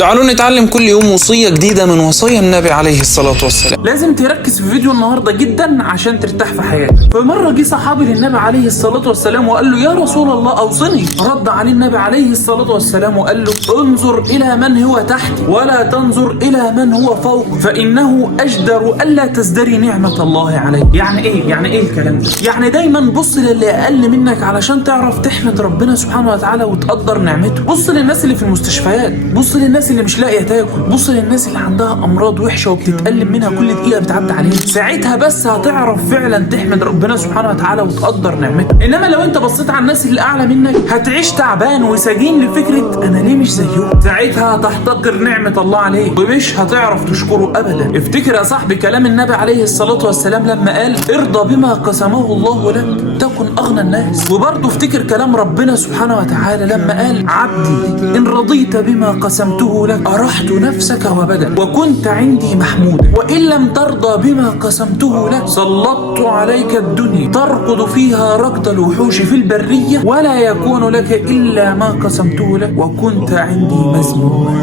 تعالوا نتعلم كل يوم وصية جديدة من وصايا النبي عليه الصلاة والسلام. لازم تركز في فيديو النهارده جدا عشان ترتاح في حياتك. فمره جه صحابي للنبي عليه الصلاة والسلام وقال له يا رسول الله اوصني. رد عليه النبي عليه الصلاة والسلام وقال له انظر الى من هو تحت ولا تنظر الى من هو فوق، فانه اجدر الا تزدري نعمة الله عليك. يعني ايه الكلام ده؟ يعني دايما بص للي اقل منك علشان تعرف تحمد ربنا سبحانه وتعالى وتقدر نعمته. بص للناس اللي في المستشفيات، بص للناس اللي مش لاقيه تاكل، بص للناس اللي عندها امراض وحشه وبتتألم منها كل دقيقه بتعدي عليها. ساعتها بس هتعرف فعلا تحمد ربنا سبحانه وتعالى وتقدر نعمته. انما لو انت بصيت على الناس اللي اعلى منك هتعيش تعبان وسجين لفكره انا ليه مش زيهم. ساعتها هتحتقر نعمه الله عليك ومش هتعرف تشكره ابدا. افتكر يا صاحبي كلام النبي عليه الصلاه والسلام لما قال ارضى بما قسمه الله لك تكن اغنى الناس. وبرضه افتكر كلام ربنا سبحانه وتعالى لما قال عبدي ان رضيت بما قسمته لك أرحت نفسك وبدنك وكنت عندي محمودا وإن لم ترضى بما قسمته لك سلطت عليك الدنيا تركض فيها ركض الوحوش في البرية ولا يكون لك إلا ما قسمته لك وكنت عندي مذموما.